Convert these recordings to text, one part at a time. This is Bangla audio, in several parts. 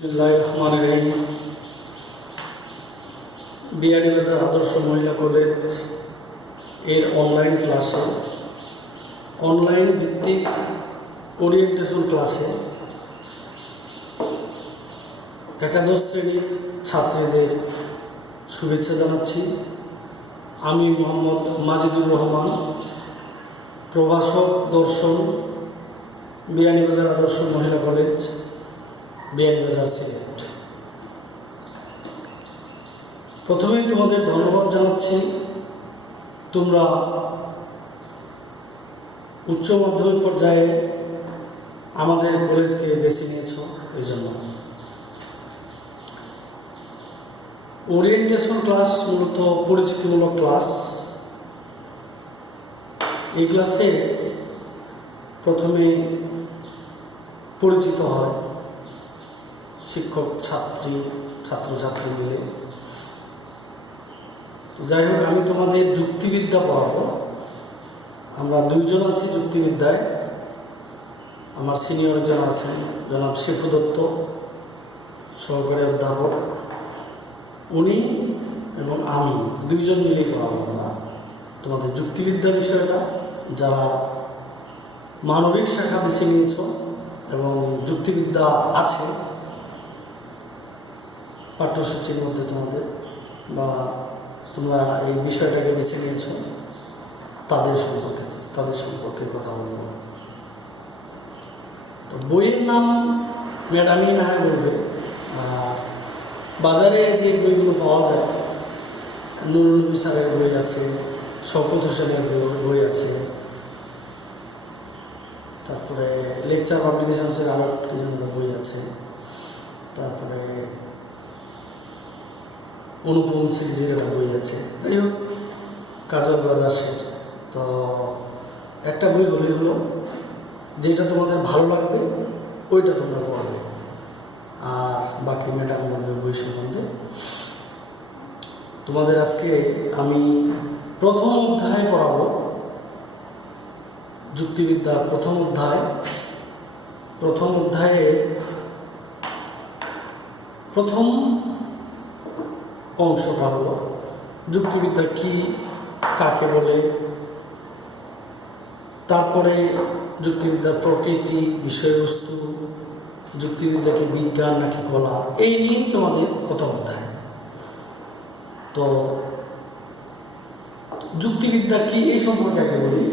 বিসমিল্লাহির বিয়ানীবাজার আদর্শ মহিলা কলেজ এর অনলাইন ক্লাসে অনলাইন ভিত্তিক ওরিয়েন্টেশন ক্লাসে একাদশ শ্রেণীর ছাত্রীদের শুভেচ্ছা জানাচ্ছি। আমি মোহাম্মদ মাজিদুর রহমান, প্রভাষক দর্শন, বিয়ানীবাজার আদর্শ মহিলা কলেজ, বিয়ানীবাজার, সিলেট। প্রথমেই তোমাদের ধন্যবাদ জানাচ্ছি, তোমরা উচ্চ মাধ্যমিক পর্যায়ে আমাদের কলেজকে বেছে নিয়েছ। এই জন্য ওরিয়েন্টেশন ক্লাস মূলত পরিচিতিমূলক ক্লাস। এই ক্লাসে প্রথমে পরিচিত হয় শিক্ষক ছাত্রছাত্রী মিলে। যাই হোক, আমি তোমাদের যুক্তিবিদ্যা পড়াবো। আমরা দুইজন আছি যুক্তিবিদ্যায়। আমার সিনিয়র একজন আছেন, জনাব শিফু দত্ত, সহকারী অধ্যাপক। উনি এবং আমি দুইজন মিলেই পড়াবো আমরা তোমাদের যুক্তিবিদ্যা বিষয়টা। যারা মানবিক শাখা বেছে নিয়েছ এবং যুক্তিবিদ্যা আছে পাঠ্যসূচির মধ্যে তোমাদের, বা তোমরা এই বিষয়টাকে বেছে নিয়েছ, তাদের সম্পর্কে কথা বলবো। তো বইয়ের নাম ম্যাডামই না হয় বলবে। বাজারে যে বইগুলো পাওয়া যায়, নুরুল নবী স্যারের বই আছে, শওকত হোসেনের বই আছে, তারপরে লেকচার পাবলিকেশনসের আরও কিছু বই আছে, তারপরে অনুপম সিরিজের একটা বই আছে। যাই হোক, কাজল ব্রাদার্সের। তো একটা বই হলেই হলো, যেটা তোমাদের ভালো লাগবে ওইটা তোমরা পড়বে, আর বাকি ম্যাডাম বলবে বই সম্বন্ধে। তোমাদের আজকে আমি প্রথম অধ্যায় পড়াবো, যুক্তিবিদ্যার প্রথম অধ্যায়। প্রথম অধ্যায়ের প্রথম অংশটা হলো যুক্তিবিদ্যা কি, কাকে বলে, তারপরে যুক্তিবিদ্যার প্রকৃতি, বিষয়বস্তু, যুক্তিবিদ্যা কি বিজ্ঞান নাকি কলা, এই নিয়েই তোমাদের প্রথম অধ্যায়। তো যুক্তিবিদ্যা কি এই সম্পর্কে আগে বলি।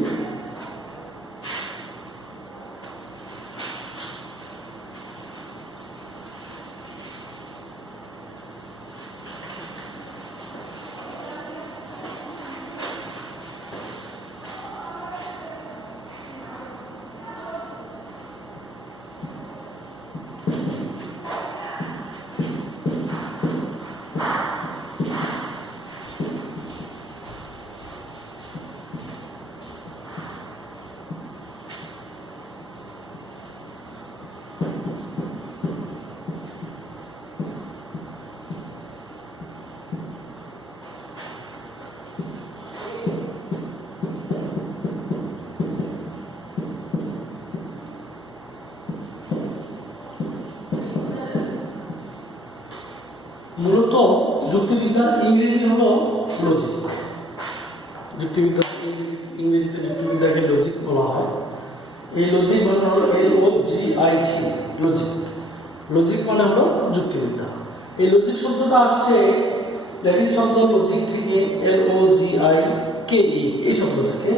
মূলত যুক্তিবিদ্যার ইংরেজি হলো লজিক। ইংরেজিতে যুক্তিবিদ্যাকে লজিক বলা হয়। এই লজিক মানে হলো LOGIC, লজিক। লজিক মানে হলো যুক্তিবিদ্যা। এই লজিক শব্দটা আসছে ল্যাটিন শব্দ লজিক থেকে, LOGIKE এই শব্দ থেকে।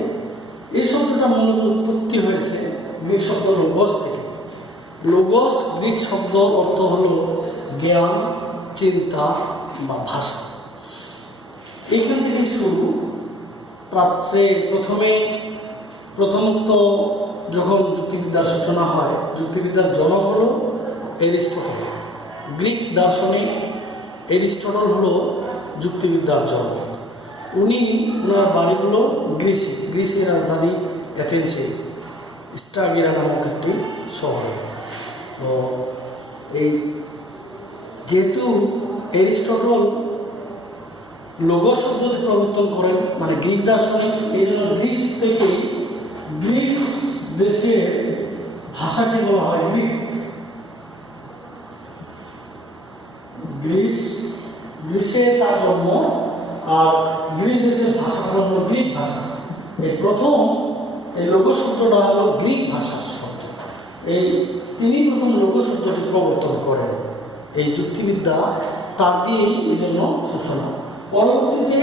এই শব্দটা মূলত উৎপত্তি হয়েছে গ্রিক শব্দ লোগোস থেকে। লোগোস গ্রিক শব্দ অর্থ হলো জ্ঞান, চিন্তা বা ভাষা। এইখান থেকে শুরু। প্রাচ্যে প্রথমত যখন যুক্তিবিদ্যার সূচনা হয়, যুক্তিবিদ্যার জনক হলো এরিস্টটল। গ্রিক দার্শনিক এরিস্টটল হলো যুক্তিবিদ্যার জনক। ওনার বাড়ি হলো গ্রিসের রাজধানী অ্যাথেন্সে স্ট্রাগিরা নামক একটি শহরে। তো এই যেহেতু এরিস্টটল লোগোস শব্দটি প্রবর্তন করেন, মানে গ্রিক দার্শনিক, এই জন্য গ্রিস দেশের ভাষাকে বলা হয় গ্রিক। গ্রীসে তার জন্ম, আর গ্রিস দেশের ভাষা হলো গ্রিক ভাষা। এই প্রথম এই লোকসূত্রটা হলো গ্রিক ভাষার শব্দ। তিনি প্রথম লোকসূত্রটি প্রবর্তন করেন। এই যুক্তিবিদ্যা তার দিয়েই এই জন্য সূচনা। পরবর্তীতে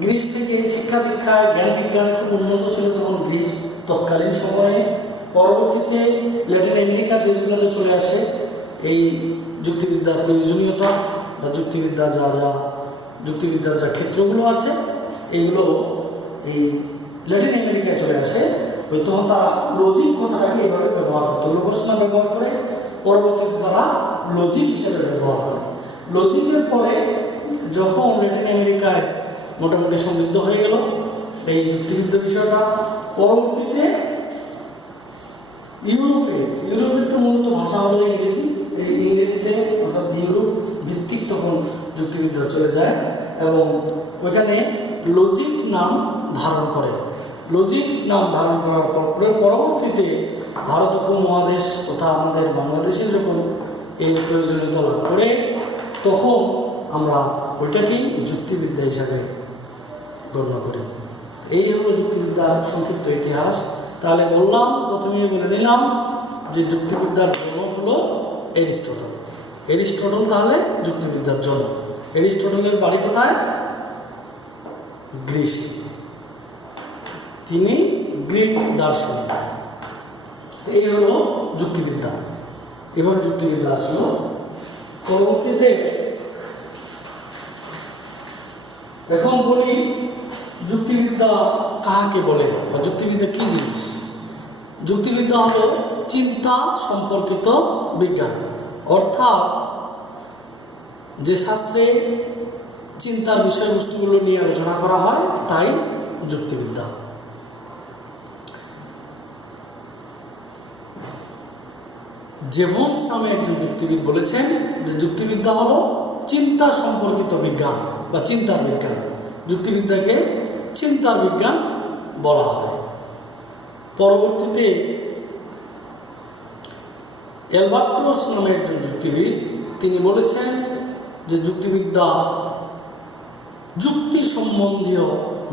গ্রিস থেকে শিক্ষা দীক্ষায় জ্ঞান বিজ্ঞানে খুব উন্নত ছিল তখন গ্রিস তৎকালীন সময়ে। পরবর্তীতে ল্যাটিন আমেরিকার দেশগুলোতে চলে আসে এই যুক্তিবিদ্যার প্রয়োজনীয়তা বা যুক্তিবিদ্যার যা ক্ষেত্রগুলো আছে এগুলো এই ল্যাটিন আমেরিকায় চলে আসে। তখন তারা লজিক কথাটাকে এভাবে ব্যবহার করতো, লোকস নাম ব্যবহার করে। পরবর্তীতে তারা লজিক হিসেবে ব্যবহার করে। লজিকের পরে যখন ল্যাটিন আমেরিকায় মোটামুটি সমৃদ্ধ হয়ে গেল এই যুক্তিবিদ্যা বিষয়টা, পরবর্তীতে ইউরোপের তো মূলত ভাষা হলো ইংরেজি। এই ইংরেজিতে অর্থাৎ ইউরোপ ভিত্তিক তখন যুক্তিবিদ্যা চলে যায় এবং ওইখানে লজিক নাম ধারণ করে। লজিক নাম ধারণ করার পরবর্তীতে ভারত উপমহাদেশ তথা আমাদের বাংলাদেশে যখন এই প্রয়োজনীয়তা লাভ করে তখন আমরা ওইটাকেই যুক্তিবিদ্যা হিসাবে গণ্য করি। এই হলো যুক্তিবিদ্যার সংক্ষিপ্ত ইতিহাস। তাহলে বললাম, প্রথমে বলে নিলাম যে যুক্তিবিদ্যার জনক হলো এরিস্টটল। তাহলে যুক্তিবিদ্যার জনক। এরিস্টটলের বাড়ি কোথায়? গ্রিস। তিনি গ্রিক দার্শনিক। এই হলো যুক্তিবিদ্যা। এভাবে যুক্তিবিদ্যা আসলো। পরবর্তীতে এখন বলি যুক্তিবিদ্যা কাকে বলে বা যুক্তিবিদ্যা কি জিনিস। যুক্তিবিদ্যা হলো চিন্তা সম্পর্কিত বিজ্ঞান, অর্থাৎ যে শাস্ত্রে চিন্তার বিষয়বস্তুগুলো নিয়ে আলোচনা করা হয় তাই যুক্তিবিদ্যা। জেভন্স নামে একজন যুক্তিবিদ বলেছেন যে যুক্তিবিদ্যা হলো চিন্তা সম্পর্কিত বিজ্ঞান বা চিন্তার বিজ্ঞান। যুক্তিবিদ্যাকে চিন্তার বিজ্ঞান বলা হয়। পরবর্তীতে অ্যালবার্টোস নামে একজন যুক্তিবিদ, তিনি বলেছেন যে যুক্তিবিদ্যা যুক্তি সম্বন্ধীয়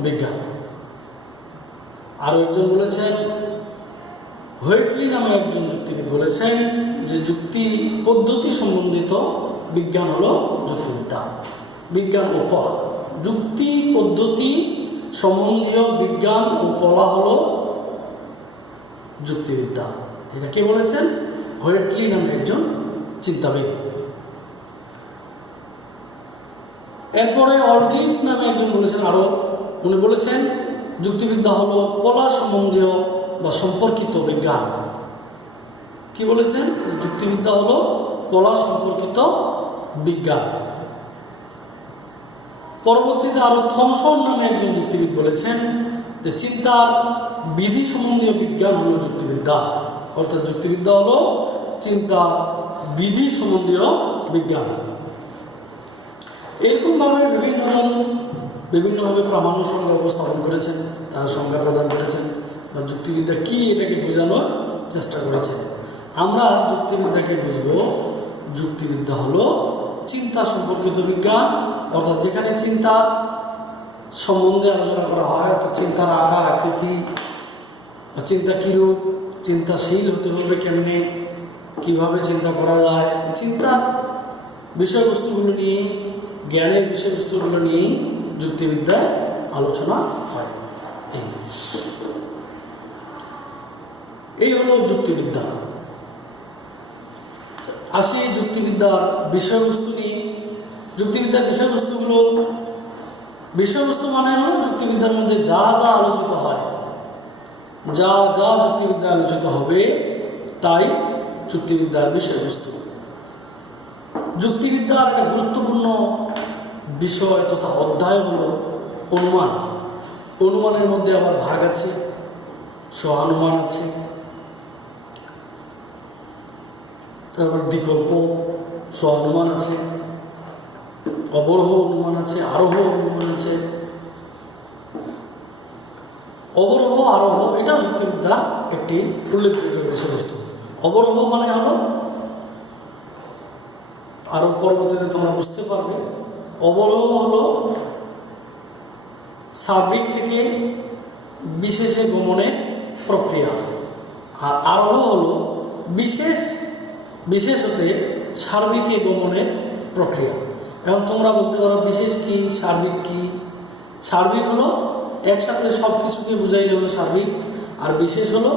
বিজ্ঞান। আরো একজন বলেছেন, হোয়েটলি নামে একজন যুক্তিবিদ বলেছেন যে যুক্তি পদ্ধতি সম্বন্ধিত বিজ্ঞান হলো যুক্তিবিদ্যা। বিজ্ঞান ও কলা, যুক্তি পদ্ধতি সম্বন্ধীয় বিজ্ঞান ও কলা হলো যুক্তিবিদ্যা। এটা কে বলেছেন? হোয়েটলি নামে একজন চিন্তাবিদ। এরপরে অলড্রিচ নামে একজন বলেছেন, উনি বলেছেন যুক্তিবিদ্যা হলো কলা সম্বন্ধীয় বা সম্পর্কিত বিজ্ঞান। কি বলেছেন? যুক্তিবিদ্যা হলো কলা সম্পর্কিত বিজ্ঞান। পরবর্তীতে আরো থমসন নামে একজন যুক্তিবিদ বলেছেন যে চিন্তার বিধি সম্বন্ধীয় বিজ্ঞান হলো যুক্তিবিদ্যা, অর্থাৎ যুক্তিবিদ্যা হলো চিন্তা বিধি সম্বন্ধীয় বিজ্ঞান। এরকম ভাবে বিভিন্নভাবে প্রামাণ্য সংজ্ঞা উপস্থাপন করেছেন, তারা সংজ্ঞা প্রদান করেছেন বা যুক্তিবিদ্যা কি এটাকে বোঝানোর চেষ্টা করেছেন। আমরা যুক্তিবিদ্যাকে বুঝব, যুক্তিবিদ্যা হলো চিন্তা সম্পর্কিত বিজ্ঞান, অর্থাৎ যেখানে চিন্তা সম্বন্ধে আলোচনা করা হয়, অর্থাৎ চিন্তার আকার আকৃতি, চিন্তা কিরূপ, চিন্তাশীল হতে হবে কেমনে, কিভাবে চিন্তা করা যায়, চিন্তার বিষয়বস্তুগুলো নিয়ে, জ্ঞানের বিষয়বস্তুগুলো নিয়েই যুক্তিবিদ্যায় আলোচনা হয়। এই হলো যুক্তিবিদ্যা। আসি যুক্তিবিদ্যার বিষয়বস্তু নিয়ে। যুক্তিবিদ্যার বিষয়বস্তু মানে হলো যুক্তিবিদ্যার মধ্যে যা যা আলোচিত হয়, যা যা যুক্তিবিদ্যা আলোচিত হবে তাই যুক্তিবিদ্যার বিষয়বস্তু। যুক্তিবিদ্যার একটা গুরুত্বপূর্ণ বিষয় তথা অধ্যায় হলো অনুমান। অনুমানের মধ্যে আবার ভাগ আছে, সহানুমান আছে, তারপর বিকল্প সহানুমান আছে, অবরোহ অনুমান আছে, আরোহ অনুমান আছে। অবরোহ আরোহ এটাও যুক্তিবিদ্যার একটি উল্লেখযোগ্য বিষয়বস্তু। অবরোহ মানে হলো আরো পরবর্তীতে তোমরা বুঝতে পারবে। অবরোহ হলো সার্বিক থেকে বিশেষে গমনের প্রক্রিয়া, আর আরোহ হলো বিশেষ হতে সার্বিকে গমনের প্রক্রিয়া। এখন তোমরা বলতে পারো বিশেষ কি, সার্বিক কি? সার্বিক হলো একসাথে সব কিছুকে বুঝাইলে হলো সার্বিক, আর বিশেষ হলো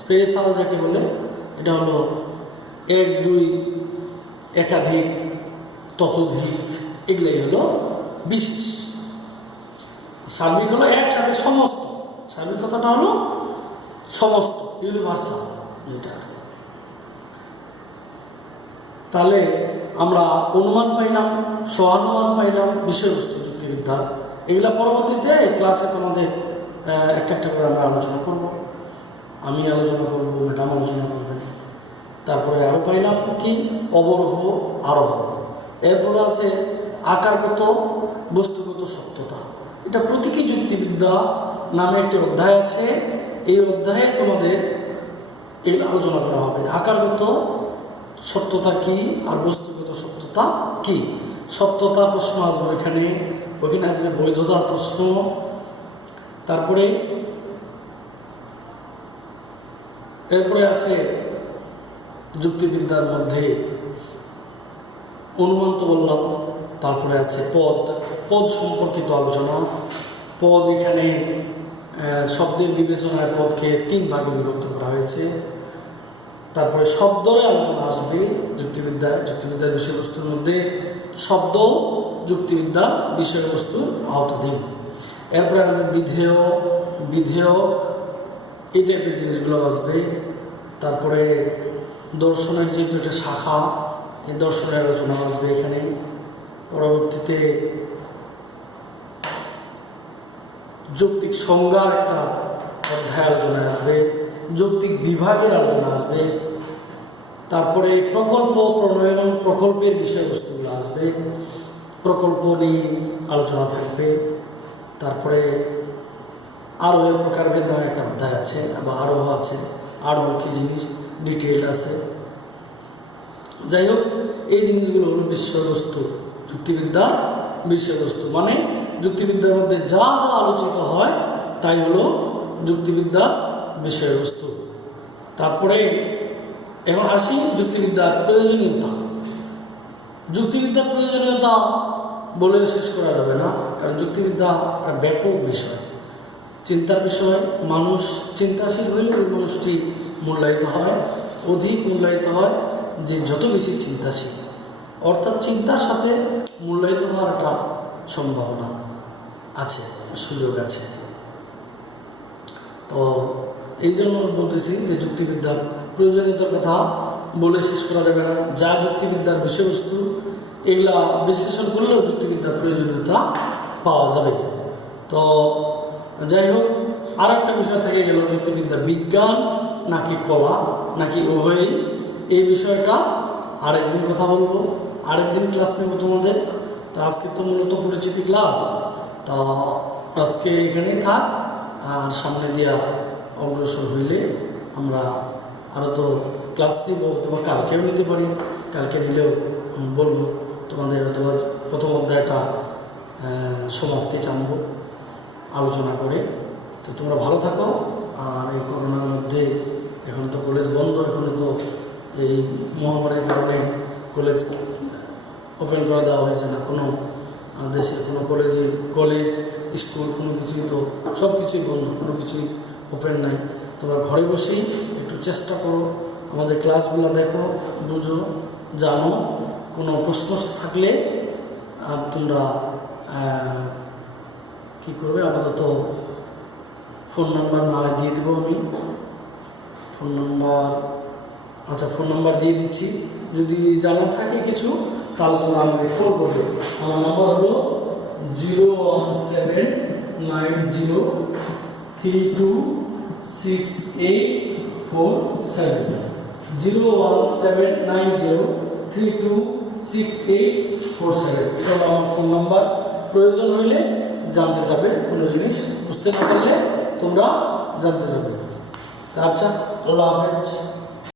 স্পেশাল যাকে বলে, এটা হলো এক দুই একাধিক ততোধিক, এগুলাই হলো বিশেষ। সার্বিক হলো একসাথে সমস্ত, সার্বিক কথাটা হলো সমস্ত, ইউনিভার্সাল যেটা। তাহলে আমরা অনুমান পাইলাম, সহানুমান পাইলাম, বিষয়বস্তু যুক্তিবিদ্যা। এগুলা পরবর্তীতে ক্লাসে তোমাদের একটা একটা করে আমরা আলোচনা করব। আমি আলোচনা করব, ম্যাডাম আলোচনা করবেন। তারপরে আরও পাইলাম কি, অবরোহ, আরোহ। এরপরে আছে আকারগত বস্তুগত সত্যতা। এটা প্রতীকী যুক্তিবিদ্যা নামে একটি অধ্যায় আছে। এই অধ্যায়ে তোমাদের এগুলো আলোচনা করা হবে। আকারগত সত্যতা কি আর বস্তুগত সত্যতা কি। সত্যতা প্রশ্ন আসবে ওইখানে আসবে বৈধতার প্রশ্ন। এরপরে আছে যুক্তিবিদ্যার মধ্যে অনুমান তো বললাম, তারপরে আছে পদ সম্পর্কিত আলোচনা। পদ এখানে শব্দের বিবেচনায় পদকে 3 ভাগে বিভক্ত করা হয়েছে। তারপরে শব্দের আলোচনা আসবে যুক্তিবিদ্যার বিষয়বস্তুর মধ্যে শব্দ যুক্তিবিদ্যার বিষয়বস্তুর আওতাধীন। এরপরে আসবে বিধেয়ক, এই টাইপের জিনিসগুলো আসবে। তারপরে দর্শনের যেহেতু একটা শাখা, এই দর্শনের আলোচনা আসবে এখানে। পরবর্তীতে যৌক্তিক সংজ্ঞার একটা অধ্যায় আলোচনা আসবে, যৌক্তিক বিভাগের আলোচনা আসবে। তারপরে প্রকল্প প্রণয়ন, প্রকল্পের বিষয়বস্তুগুলো আসবে, প্রকল্প নিয়ে আলোচনা থাকবে। তারপরে আরোহের প্রকারভেদ নামে একটা অধ্যায় আছে, বা আরোহ আছে। আরোহ কি জিনিস ডিটেইল আছে। যাই হোক, এই জিনিসগুলো হলো বিষয়বস্তু, যুক্তিবিদ্যার বিষয়বস্তু। মানে যুক্তিবিদ্যার মধ্যে যা যা আলোচিত হয় তাই হলো যুক্তিবিদ্যার বিষয়বস্তু। তারপরে এখন আসি যুক্তিবিদ্যার প্রয়োজনীয়তা। যুক্তিবিদ্যার প্রয়োজনীয়তা বলে শেষ করা যাবে না, কারণ যুক্তিবিদ্যা একটা ব্যাপক বিষয়, চিন্তার বিষয়। মানুষ চিন্তাশীল হইলে ওই মানুষটি মূল্যায়িত হয়, অধিক মূল্যায়িত হয় যে যত বেশি চিন্তাশীল, অর্থাৎ চিন্তার সাথে মূল্যায়িত হওয়ার একটা সম্ভাবনা আছে, সুযোগ আছে। তো এই জন্য বলতেছি যে যুক্তিবিদ্যার প্রয়োজনীয়তার কথা বলে শেষ করা যাবে না। যা যুক্তিবিদ্যার বিষয়বস্তু এগুলা বিশ্লেষণ করলেও যুক্তিবিদ্যার প্রয়োজনীয়তা পাওয়া যাবে। তো যাই হোক, আর একটা বিষয় থেকে গেল যুক্তিবিদ্যা বিজ্ঞান নাকি কলা নাকি উভয়ই, এই বিষয়টা আরেকদিন কথা বলবো, আরেকদিন ক্লাস নেব তোমাদের। তো আজকে তো মূলত পরিচিতি ক্লাস, তা আজকে এখানেই থাক। আর সামনে দিয়া অগ্রসর হইলে আমরা আরও তো ক্লাস নিব, তোমার কালকেও নিতে পারি, কালকে নিলেও বলবো তোমাদের। তোমার প্রথম অধ্যায়টা সমাপ্তি টানবো আলোচনা করে। তো তোমরা ভালো থাকো। আর এই করোনার মধ্যে এখন তো কলেজ বন্ধ, এখন তো এই মহামারীর কারণে কলেজ ওপেন করে দেওয়া হয়েছে না। কোনো দেশের কোনো কলেজ স্কুল কোনো কিছুই তো সব কিছুই বন্ধ, কোনো কিছুই ওপেন নাই। তোমরা ঘরে বসেই একটু চেষ্টা করো, আমাদের ক্লাসগুলো দেখো, বুঝো, জানো। কোনো প্রশ্ন থাকলে তোমরা কী করবে, আপাতত ফোন নাম্বার না দিয়ে দেবো আমি। ফোন নাম্বার দিয়ে দিচ্ছি। যদি জানার থাকে কিছু তাহলে তোমরা আমাকে ফোন করবে। আমার নাম্বার হলো 01790326847, 01790326847। এটা হলো আমার ফোন নাম্বার। প্রয়োজন হইলে জানতে যাবে, কোনো জিনিস বুঝতে না পারলে তোমরা জানতে যাবে। আচ্ছা, আল্লাহ হাফেজ।